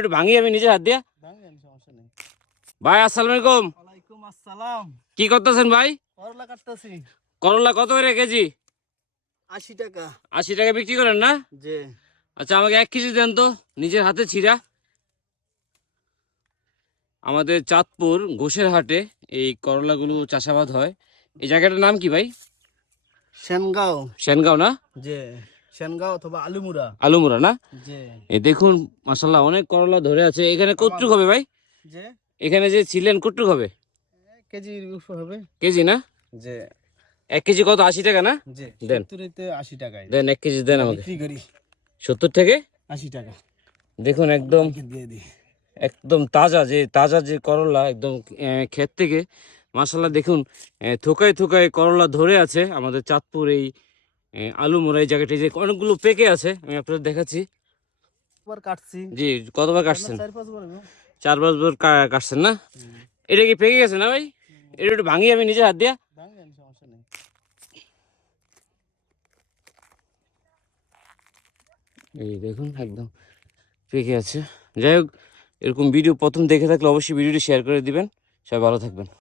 একটু ভাঙি আমি নিজের হাত দিয়া। ভাই আসসালামু আলাইকুম। ওয়ালাইকুম আসসালাম। কি করতেছেন ভাই? করলা কাটতেছি। করলা কত করে কেজি? 80 টাকা। 80 টাকা বিক্রি করেন না? জি। আচ্ছা আমাকে 1 কেজি দেন তো, নিজের হাতে ছিঁড়া। আমাদের চাঁদপুর ঘোষের হাটে এই করলাগুলো চাষাবাদ হয়। এই জায়গাটার নাম কি ভাই? সেনগাঁও। সেনগাঁও না? জি। সেনগাঁও অথবা আলুমুরা। আলুমুরা না? জি। এই দেখুন মাশাআল্লাহ অনেক করলা ধরে আছে। এখানে কতটুক হবে ভাই? জি। এখানে যে ছিলেন কতটুক হবে? কেজির উপর হবে। কেজি না? জি। 1 কেজি কত? 80 টাকা না? জি। দেন 70 80 টাকায় দেন 1 কেজি দেন আমাকে। বিক্রি করি। 70 থেকে 80 টাকা। দেখুন একদম দিয়ে দিই। একদম তাজা যে করলা একদম ক্ষেত থেকে। মাশাআল্লাহ দেখুন থোকায় থোকায় করলা ধরে আছে আমাদের চাঁদপুর এই আলুমুরা এই জায়গাটি, যে অনেকগুলো পেকে আছে, আমি আপনাদের দেখাচ্ছি। একবার কাটছি। জি, কতবার কাটছেন? 4-5 বার হবে। 4-5 বার কাটছেন না? এটা কি পেকে গেছে না ভাই? এটা একটু ভাঙি আমি নিজের হাত দিয়া। ভাঙেন, সমস্যা নেই। এই দেখুন একদম পেকে আছে। যাই হোক, এরকম ভিডিও প্রথম দেখে থাকলে অবশ্যই ভিডিওটি শেয়ার করে দিবেন। সবাই ভালো থাকবেন।